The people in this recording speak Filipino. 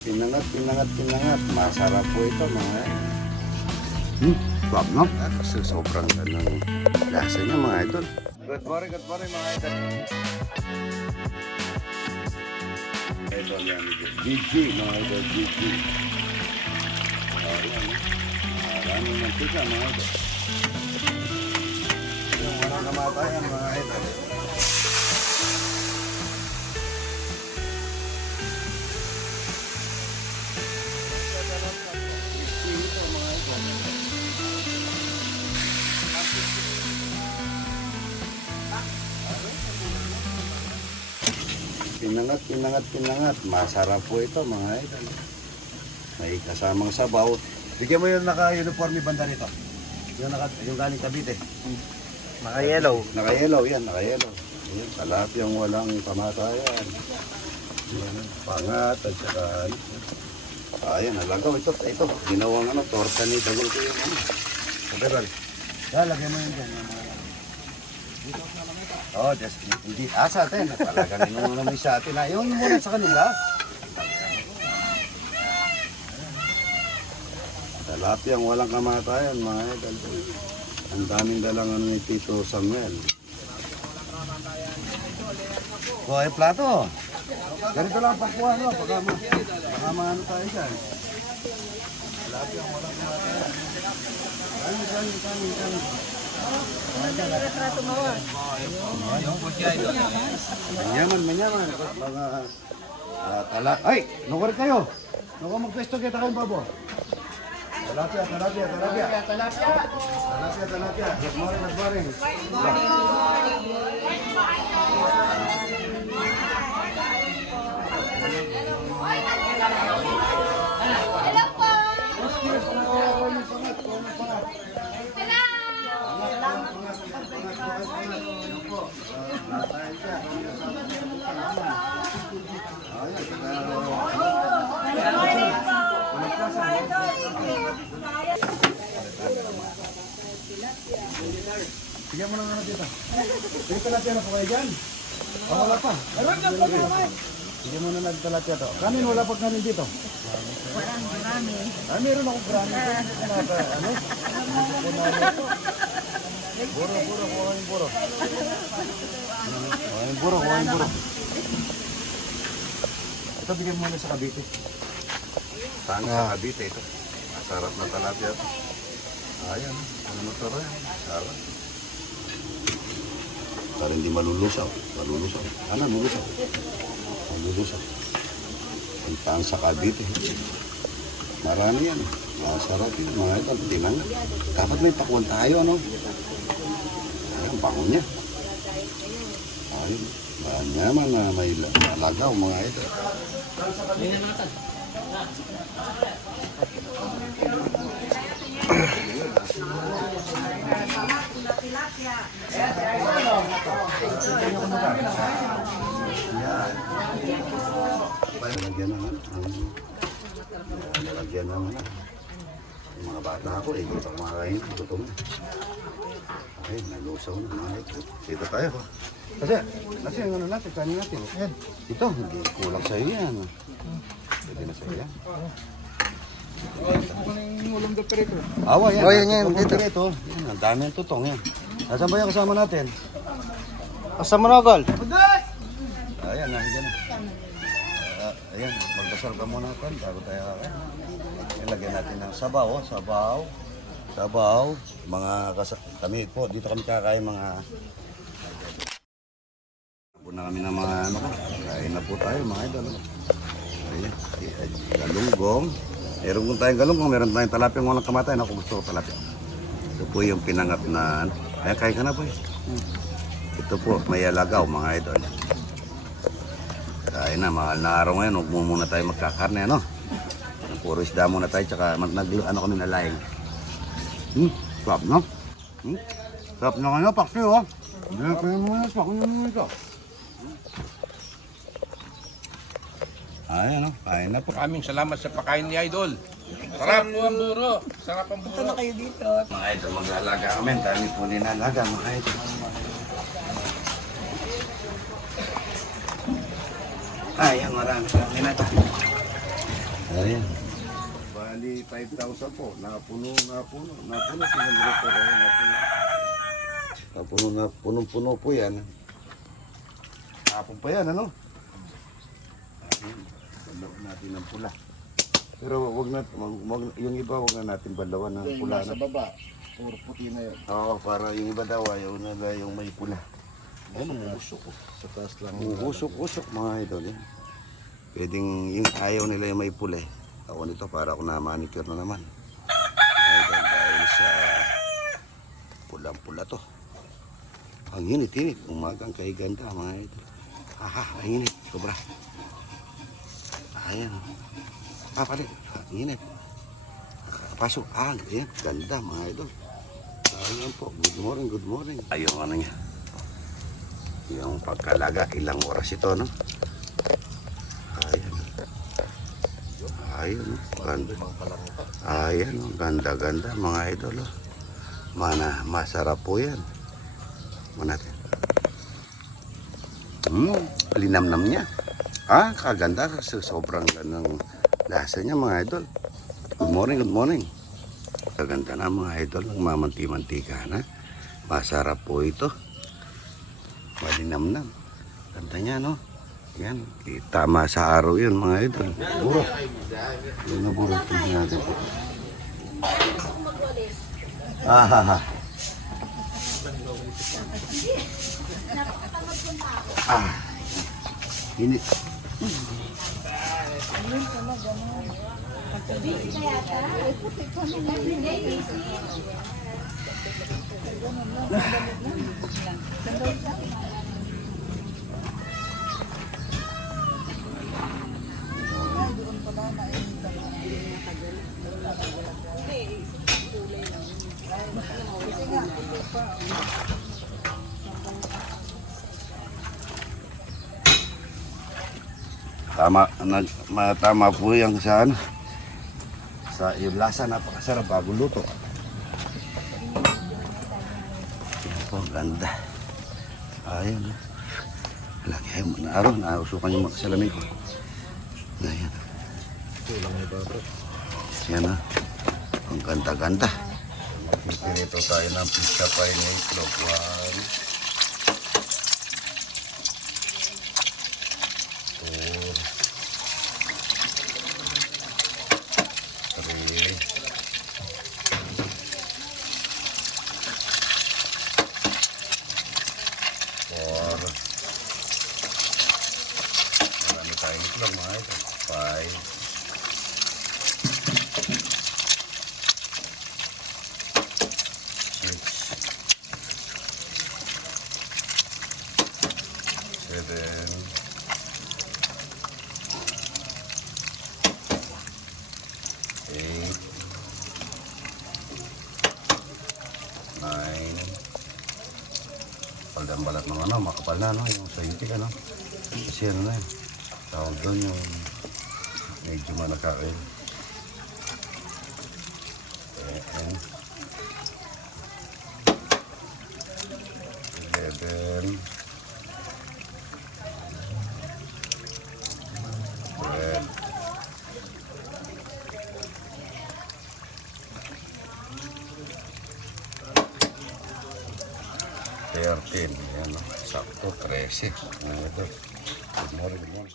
Pinangat, pinangat, pinangat. Masarap po ito mga Swap, no? Kasi sobrang ganang lasa niya mga idol. Good morning mga idol. Idol yan. GG mga idol, GG. Ayan, maraming mantika mga idol. Yung walang kamatayan mga idol. Pinangat, pinangat, pinangat. Masarap po ito mga idol. May kasamang sabaw. Bigyan mo yung naka-uniforme banda rito. Yung galing Cavite. Naka-yellow. Naka-yellow yan, naka-yellow. Yan, talapyang walang pamatayan. Yan, pangat at saka ayan, nalagaw. Ito. Ginawang torta ni Dagol ko yung Sabi, lagyan mo yun dyan. Oh, just hindi sa atin. Talagang inuuna mo sa atin. Yung muna sa kanila. Talapyang walang kamatayan, mga idol. Ang daming dalang ni Tito Samuel. Oh, plato. Ganito lang pagkuha, no? Baka maano tayo dyan. Talapyang walang kamatayan. Kanin. Manyaman. Mga talak. Ay! Nukurit kayo! Nukuha mag-pesto kita kayong babo. Talapya. Good morning. Hello po! Bigyan mo lang dito. Bigyan talapya na po kayo dyan. Wala pa. Bigyan mo na talapya to. Kanin, wala pa kanin dito. Marami. Meron akong grami. Buro. Kuhain buro. Ito bigyan mo na sa Cavite. Saan sa Cavite ito? Masarap na talapya. Ayan. Ano mo ito rin? Sarap. Para hindi malulusaw. Malulusaw. Ang taang sa Cavite. Marami yan. Masarap yun. Mga ito. Tinangat. Dapat may pakuan tayo, ano? Ayan, bango niya. Ayun. Naman na may lagaw, mga ito. Nalagyan naman. Yung mga bata ako, hindi pa kumakain. Gutom na. Okay, nalusaw na mga ito. Dito tayo. Kasi ang ano natin, kanin natin. Ito, hindi kulang sa'yo yan. Pwede na sa'yo yan. Awa yan. Dito. Ang dami ang tutong yan. Nasaan ba yung kasama natin? Kasama na, Gal. Ayan, nandiyan na. Ayan, magdasal ka muna kan bago tayo kakain. Ilagyan natin ng sabaw. Kami po, dito kami kakain mga na kami ng mga kain na po tayo mga idol. Ayan, galunggong. Meron kung tayong galunggong, meron tayong talapyang walang kamatay. Ako gusto ko talapya. Ito po yung pinangat na, ay kain ka na po eh. Ito po, may alagaw mga idol. Kain na, mahal na araw ngayon, huwag muna tayo magkakarne, ano? Puro isda muna tayo, tsaka kami na laing. Sarap no? Sarap na kayo, paksi oh. Kain mo ito. Ayan, kain na po. Maraming salamat sa pagkain ni Idol. Sarap po ang buro. Sarap ang buro. Ito na kayo dito. Mga idol, mag-alaga kami. Dami po ninalaga, mga idol. Ayan, marami na. Ayan. Bali, 5,000 po. Napuno. Tingnan mo po. Napuno po yan. Hapon pa yan, ano? Ayan. Balawan natin ng pula. Pero yung iba, wag na natin balawan ng pula. Sa baba, puro puti na yun. Oo, para yung iba daw, ayaw na yung may pula. Ayan, umuusok ko. Sa taas lang. Usok mga idol. Eh. Pwedeng yung ayaw nila yung may pula. Eh. Ako nito para ako na manicure na naman. Idol, dahil sa pulang-pula to. Ang init. Umagang kay ganda mga idol. Ang init. Sobra. Ayan. Pali. Ang init. Pasok. Init. Ganda mga idol. Ayan po. Good morning. Ayaw ano niya. Yung pagkalaga, ilang oras ito, no? Ayan, ganda. Ayan, ganda, mga idol, oh. Masarap po yan. Manatin. Linamnam niya. Kaganda. Sobrang gandang lasa niya, mga idol. Good morning. Kaganda na, mga idol. Mamanti-mantika na. Masarap po ito. Malinamnam. Ganda niya, no? Yan. Tama sa araw yun, mga idol. Buro. Yan na buro. Tingnan natin po. Init. Tama po yung sa yung lasa, napakasarap bago luto. Yan po, ganda. Ayan. Lagi ay manaro, nausukan yung salamin ko. Ayan. Yan na. Ang ganda-ganda. Magpipirito tayo ng pizza pie na itlog. 8, 9. Balat ng ano, makapal na, no? Yung sayitik, ano? Kasi ano na yun. Tawag doon yung medyo manakain. 11, 12, 13. Ayan, no? Sakto, 13. Good morning.